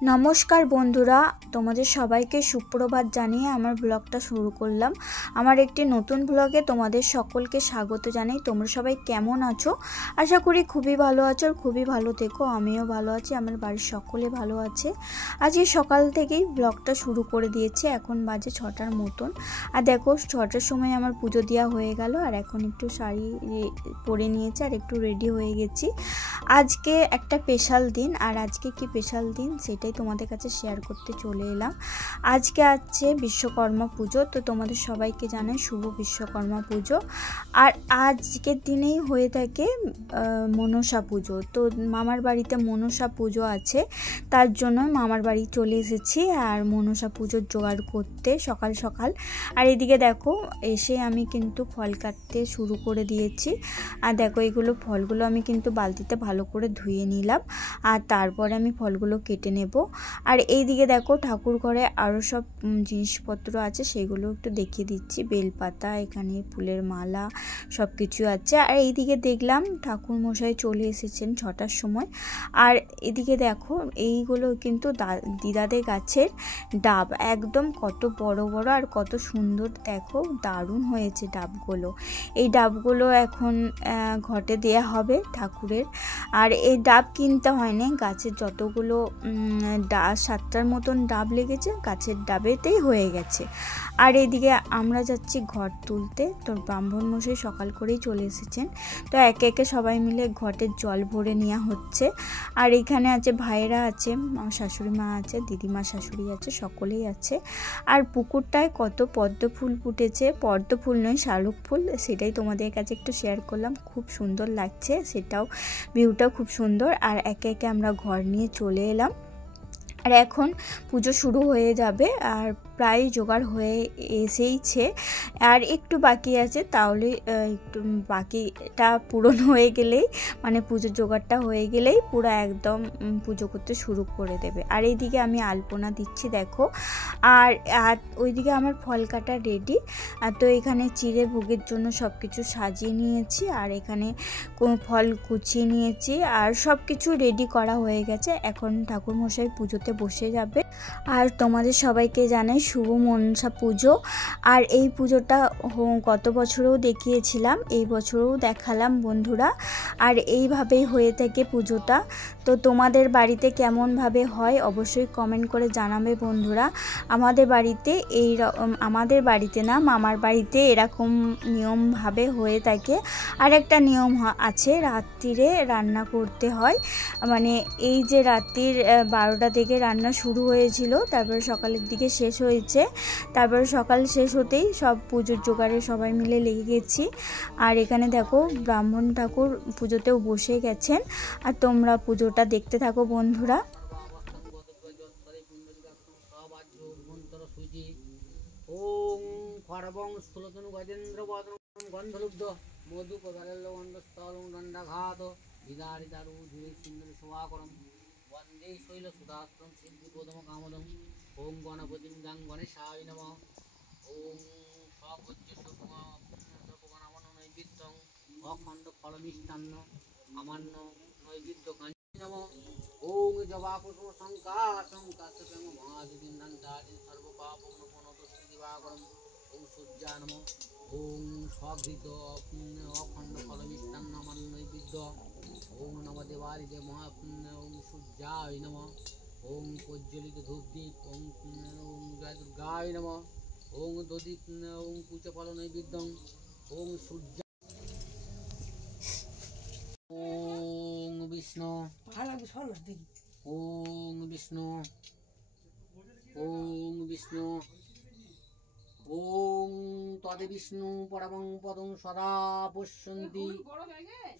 নমস্কার বন্ধুরা, তোমাদের সবাইকে সুপ্রভাত জানিয়ে আমার ব্লগটা শুরু করলাম। আমার একটি নতুন ব্লগে তোমাদের সকলকে স্বাগত জানাই। তোমরা সবাই কেমন আছো? আশা করি খুবই ভালো আছো আর খুবই ভালো থেকো। আমিও ভালো আছি, আমার বাড়ির সকলে ভালো আছে। আজকে সকাল থেকেই ব্লগটা শুরু করে দিয়েছি। এখন বাজে 6টার মতন। আর দেখো 6টার সময় আমার পুজো দেওয়া হয়ে গেল আর এখন একটু শাড়ি পরে নিয়েছি আর একটু রেডি হয়ে গেছি। আজকে একটা স্পেশাল দিন, আর আজকে কি স্পেশাল দিন সেটাই তোমাদের কাছে শেয়ার করতে চলে এলাম। আজকে আছে বিশ্বকর্মা পুজো, তো তোমাদের সবাইকে জানাই শুভ বিশ্বকর্মা পুজো। আর আজকের দিনেই হয়ে থাকে মনসা পুজো। তো মামার বাড়িতে মনসা পুজো আছে, তার জন্য মামার বাড়ি চলে এসেছি আর মনসা পুজোর জোগাড় করতে সকাল সকাল। আর এদিকে দেখো এসে আমি কিন্তু ফল কাটতে শুরু করে দিয়েছি। আর দেখো এইগুলো ফলগুলো আমি কিন্তু বালতিতে ভালো করে ধুয়ে নিলাম আর তারপরে আমি ফলগুলো কেটে নেব। আর এই দিকে দেখো ঠাকুর ঘরে আরও সব জিনিসপত্র আছে, সেগুলো একটু দেখিয়ে দিচ্ছি। বেলপাতা, এখানে ফুলের মালা, সব কিছু আছে। আর এইদিকে দেখলাম ঠাকুর মশাই চলে এসেছেন 6টার সময়। আর এদিকে দেখো এইগুলো কিন্তু দিদাদের গাছের ডাব, একদম কত বড় বড় আর কত সুন্দর, দেখো দারুণ হয়েছে ডাবগুলো। এই ডাবগুলো এখন ঘটে দেয়া হবে ঠাকুরের। আর এই ডাব কিনতে হয় না, গাছের যতগুলো 7টার মতন ডাব লেগেছে গাছের ডাবেতেই হয়ে গেছে। আর এইদিকে আমরা যাচ্ছি ঘট তুলতে। তো ব্রাহ্মণ মশাই সকাল করেই চলে এসেছেন, তো একে একে সবাই মিলে ঘটের জল ভরে নেওয়া হচ্ছে। আর এখানে আছে ভাইয়েরা আছে, আমার শাশুড়ি মা আছে, দিদিমা শাশুড়ি আছে, সকলেই আছে। আর পুকুরটায় কত পদ্ম ফুল ফুটেছে, পদ্ম ফুল নয় শালুক ফুল, সেটাই তোমাদের কাছে একটু শেয়ার করলাম। খুব সুন্দর লাগছে, সেটাও ভিউটাও খুব সুন্দর। আর একে একে আমরা ঘর নিয়ে চলে এলাম। আর এখন পুজো শুরু হয়ে যাবে আর প্রায় জোগাড় হয়ে এসেইছে, আর একটু বাকি আছে। তাহলে একটু বাকিটা পূরণ হয়ে গেলেই, মানে পুজোর জোগাড়টা হয়ে গেলেই পুরো একদম পুজো করতে শুরু করে দেবে। আর এইদিকে আমি আলপনা দিচ্ছি দেখো। আর ওইদিকে আমার ফল কাটা রেডি। আর তো এখানে চিড়ে ভোগের জন্য সব কিছু সাজিয়ে নিয়েছি, আর এখানে ফল কুচিয়ে নিয়েছি, আর সব কিছু রেডি করা হয়ে গেছে। এখন ঠাকুরমশাই পুজোতে বসে যাবে। আর তোমাদের সবাইকে জানাই শুভ মনসা পুজো। আর এই পুজোটা গত বছরেও দেখিয়েছিলাম, এই বছরেও দেখালাম বন্ধুরা। আর এইভাবেই হয়ে থাকে পুজোটা। তো তোমাদের বাড়িতে কেমনভাবে হয় অবশ্যই কমেন্ট করে জানাবে বন্ধুরা। আমাদের বাড়িতে না, মামার বাড়িতে এরকম নিয়মভাবে হয়ে থাকে। আর একটা নিয়ম আছে, রাত্রিরে রান্না করতে হয়। মানে এই যে রাত্রির 12টা থেকে রান্না শুরু হয়েছিল, তারপরে সকালের দিকে শেষ হয়েছে। তারপরে সকাল শেষ হতেই সব পুজোর জোগাড়ে সবাই মিলে লেগে গেছি। আর এখানে দেখো ব্রাহ্মণ ঠাকুর পুজোতেও বসে গেছেন। আর তোমরা পুজোটা দেখতে থাকো বন্ধুরা। ওম খড়বং স্থূলতনু গজেন্দ্র বদনম গন্ধলুব্ধ মধু পদারেল্ল গন্ধস্থলং দণ্ডঘাত বিদারি দারু ধুরে সুন্দর শোভাকরম বন্দে শৈল সুদাস্ত্রম সিদ্ধি প্রথম কামদম। ওম গণপতিং গাং গণেশায় নমঃ। ওম সভজ্য সর্বগণামন নৈবেদ্যং অখণ্ড ফল মিষ্টান্ন আমান্য নৈবেদ্য কাঞ্চি নমঃ। ওম জবা কুসুম শঙ্কাশং কাশ্যপেম মহাদিদিন দন্তাদিন সর্বপাপং নপনতস্মি দিবাকরম। ওম সূর্যা নমঃ। ওম স্বঘৃত অখণ্ড ফল মিষ্টান্ন আমান্য নৈবেদ্য। ওম নম দেবাদিদে মহা। ওম সূর্যায় নমঃ। ওম প্রজ্বলিত ধূপদীপ। ওম জয় দুর্গায় নমঃ। ওম দদীপ। ওম কুচফল নৈবেদ্যং। ওম সূর্য। ওম বিষ্ণু। ওম বিষ্ণু। ওম বিষ্ণু। ওম তদে বিষ্ণু পরমং পদং সদা পশ্যন্তি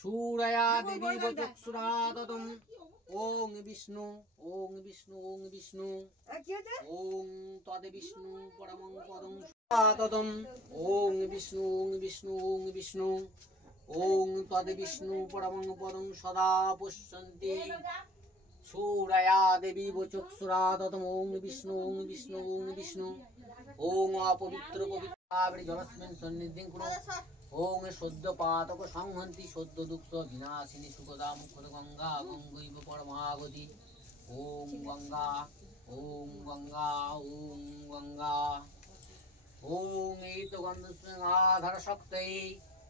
সূরয়া দেবী বচক্ষুরা ততম। ওম বিষ্ণু। ওম বিষ্ণু। ওম বিষ্ণু। ওম তদে বিষ্ণু পরমং পদং সদা ততম। ওম বিষ্ণু। ওম বিষ্ণু। ওম বিষ্ণু। ওম তদে বিষ্ণু পরমং পদং সদা পশ্যন্তি সূরয়া দেবী বচক্ষুরা ততম। ওম বিষ্ণু। ওম বিষ্ণু। ওম বিষ্ণু। ওম অপবিত্র পবিত্রাবৃ জলস্মিন সন্নিধিং কুরু। ওম সদ্য পাতক সংহন্তি সদ্য দুঃখ বিনাশিনী সুখদা মুখদ গঙ্গা গঙ্গৈব পরমাগতি। ওম গঙ্গা ওম গঙ্গা ওম গঙ্গা ওম এইতগন্ধস্নাধার শক্তৈ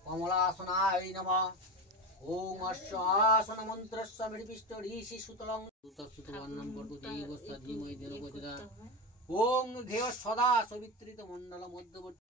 কমলাসনায় নমঃ ওম আশ্বাসন মন্ত্রস্য মৃপিষ্ট ঋষি সুতলং সুতসুতবর্ণম পর্বদেবস্য ধীমহি ধীরগতিরা ওম ধেয় সদা সবিত্রিত মণ্ডল মধ্যবর্তী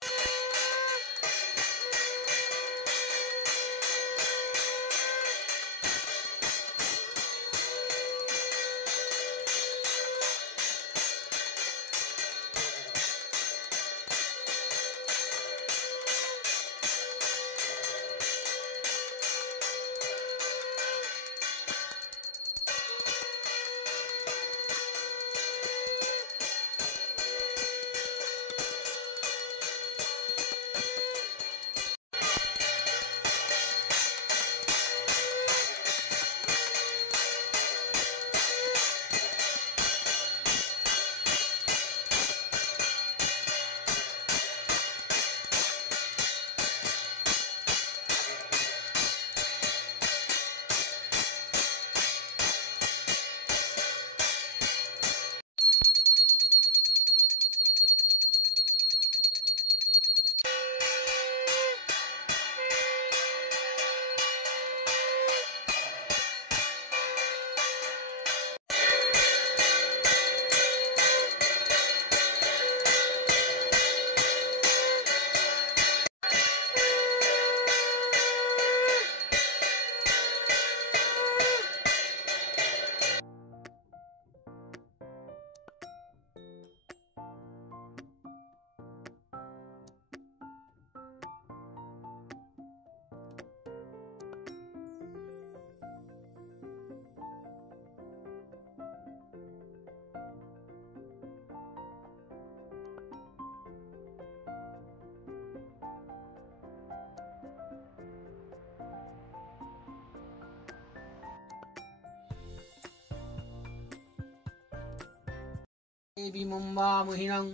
বিমম্বা মহিনং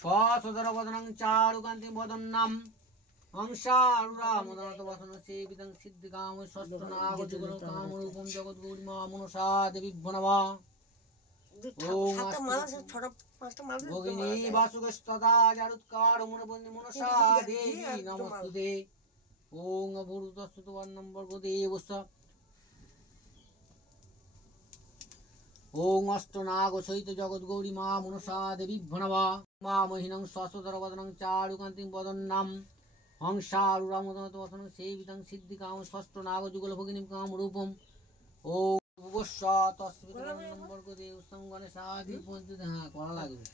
স্বসদরবদনং চারুকান্তি বদন্নাম হংসারুরা মদনত বসন সেবিতং সিদ্ধিকাম সস্তনাগতিগুণ কামরূপম জগদ্গৌরীমা মনসা দেবীভ্যো নমঃ ওম ভগিনী বাসুকস্তদা জারুৎকার মুনবন্দি মনসা দেবী নমস্তুতে ওম ভূতস্তুতবর্ণম ভর্গদেবস্য ওং অষ্টনাগ সহিত জগদ্গৌরী মা মনসা দেবীভ্যো নমঃ মা মহিনং স্বসদরবদনং চারুকান্তিং বদন্নাম হংসারুরামদনত বসনং সেবিতং সিদ্ধিকাম ষষ্ঠনাগ যুগল ভগিনীম কামরূপম ওং ভুবস্ব তস্মিন্নম ভর্গদেবস্যং গণেশাদি পঞ্চদেব হ্যাঁ করা লাগবে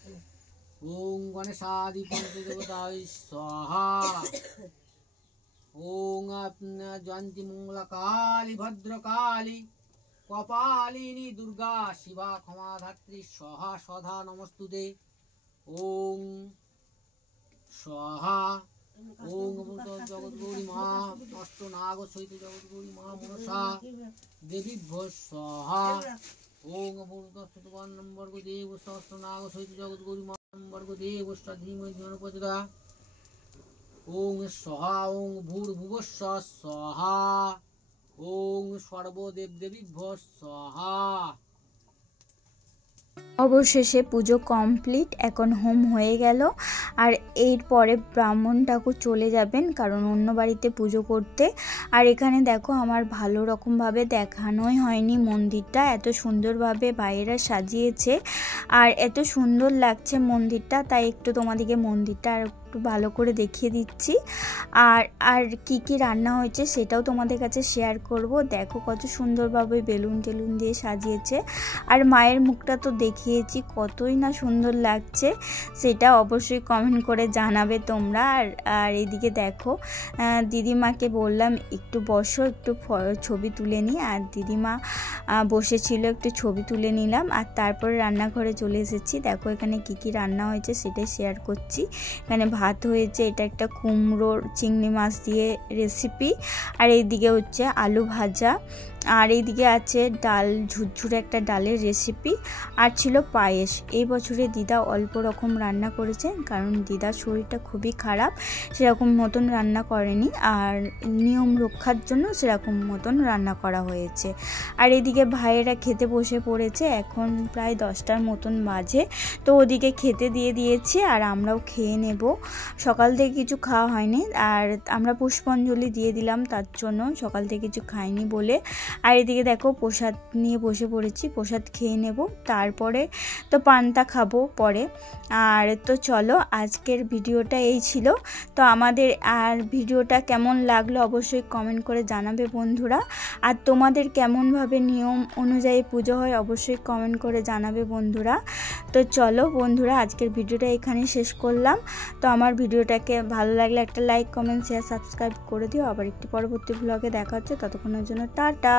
ওং গণেশাদি পঞ্চদেবতায় স্বাহা ওং জয়ন্তী মঙ্গলকালী ভদ্রকালী কপালিনী দুর্গা শিবা ক্ষমাধাত্রী সহা সধা নমস্তুতে ওং সহা ওং জগদ্গৌরী মা অষ্টনাগ সহিত জগদ্গৌরী মা মনসা দেবীভ্যো সহা ওং ভূতস্তুতবর্ণম ভর্গদেবস্য অষ্টনাগ সহিত জগদ্গৌরী মা ভর্গদেবস্য ধীমহি ধীরগতিরা ওং সহা ওং ভূর্ভুবস্য সহা ওং সর্বদেব দেবীভ্যো স্বাহা। অবশেষে পুজো কমপ্লিট, এখন হোম হয়ে গেল। আর এরপরে ব্রাহ্মণ ঠাকুর চলে যাবেন কারণ অন্য বাড়িতে পুজো করতে। আর এখানে দেখো আমার ভালো রকমভাবে দেখানোই হয়নি মন্দিরটা, এত সুন্দরভাবে বাইরেরা সাজিয়েছে আর এত সুন্দর লাগছে মন্দিরটা, তাই একটু তোমাদেরকে মন্দিরটা আর একটু ভালো করে দেখিয়ে দিচ্ছি। আর কি কি রান্না হয়েছে সেটাও তোমাদের কাছে শেয়ার করব। দেখো কত সুন্দরভাবে বেলুন টেলুন দিয়ে সাজিয়েছে, আর মায়ের মুখটা তো দেখিয়েছি, কতই না সুন্দর লাগছে সেটা অবশ্যই কমেন্ট করে জানাবে তোমরা। আর এদিকে দেখো দিদিমাকে বললাম একটু বসো, একটু ছবি তুলে নিই, আর দিদিমা বসেছিল, একটু ছবি তুলে নিলাম। আর তারপরে রান্নাঘরে চলে এসেছি। দেখো এখানে কি কি রান্না হয়েছে সেটাই শেয়ার করছি। এখানে ভাত হয়েছে, এটা একটা কুমড়োর চিংড়ি মাছ দিয়ে রেসিপি, আর এইদিকে হচ্ছে আলু ভাজা, আর এইদিকে আছে ডাল, ঝুরঝুরে একটা ডালের রেসিপি, আর ছিল পায়েস। এই বছরে দিদা অল্প রকম রান্না করেছে, কারণ দিদার শরীরটা খুবই খারাপ, সেরকম মতন রান্না করেনি, আর নিয়ম রক্ষার জন্য সেরকম মতন রান্না করা হয়েছে। আর এদিকে ভাইয়েরা খেতে বসে পড়েছে, এখন প্রায় 10টার মতন বাজে। তো ওদিকে খেতে দিয়ে দিয়েছি, আর আমরাও খেয়ে নেব। সকাল থেকে কিছু খাওয়া হয়নি, আর আমরা পুষ্পাঞ্জলি দিয়ে দিলাম, তার জন্য সকাল থেকে কিছু খাইনি বলে। আর এদিকে দেখো প্রসাদ নিয়ে বসে পড়েছি, প্রসাদ খেয়ে নেব, তারপরে তো পান্তা খাবো পরে। আর তো চলো, আজকের ভিডিওটা এই ছিল। তো আমাদের আর ভিডিওটা কেমন লাগলো অবশ্যই কমেন্ট করে জানাবে বন্ধুরা। আর তোমাদের কেমনভাবে নিয়ম অনুযায়ী পুজো হয় অবশ্যই কমেন্ট করে জানাবে বন্ধুরা। তো চলো বন্ধুরা, আজকের ভিডিওটা এখানেই শেষ করলাম। তো আমার ভিডিওটাকে ভালো লাগলে একটা লাইক, কমেন্ট, শেয়ার, সাবস্ক্রাইব করে দিও। আবার একটি পরবর্তী ব্লগে দেখা হচ্ছে, ততক্ষণের জন্য টাটা।